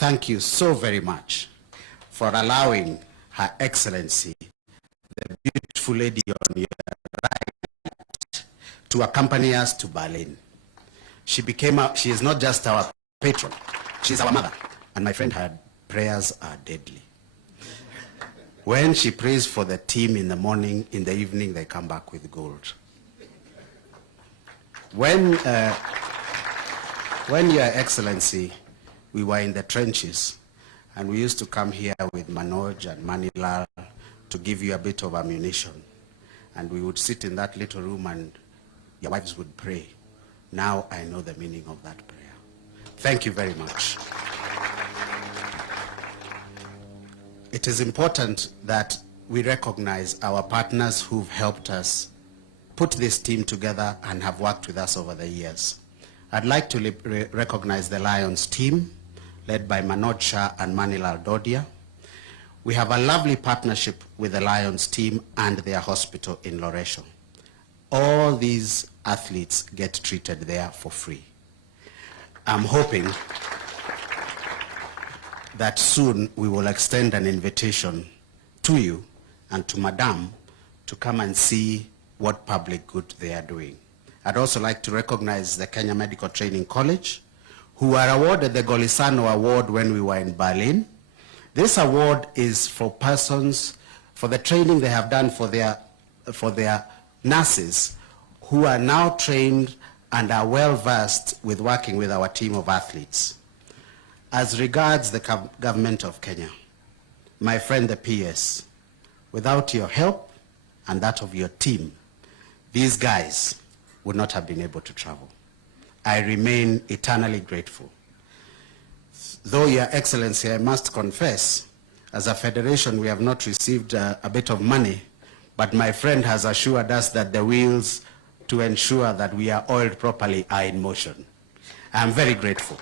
thank you so very much for allowing Her Excellency, the beautiful lady on your right, to accompany us to Berlin. She is not just our patron, she's our mother. And my friend, her prayers are deadly. When she prays for the team in the morning, in the evening, they come back with gold. When Your Excellency, we were in the trenches, and we used to come here with Manoj and Manilal to give you a bit of ammunition. And we would sit in that little room and your wives would pray. Now I know the meaning of that prayer. Thank you very much. It is important that we recognize our partners who've helped us put this team together and have worked with us over the years. I'd like to recognize the Lions team, led by Manoj Shah and Manilal Dodia. We have a lovely partnership with the Lions team and their hospital in Loresho. All these athletes get treated there for free. I'm hoping that soon we will extend an invitation to you and to Madame to come and see what public good they are doing. I'd also like to recognize the Kenya Medical Training College, who were awarded the Golisano Award when we were in Berlin. This award is for persons, for the training they have done for their nurses, who are now trained and are well versed with working with our team of athletes. As regards the government of Kenya, my friend the PS, without your help and that of your team, these guys would not have been able to travel. I remain eternally grateful. Though, Your Excellency, I must confess, as a federation we have not received a bit of money, but my friend has assured us that the wheels to ensure that we are oiled properly are in motion. I am very grateful.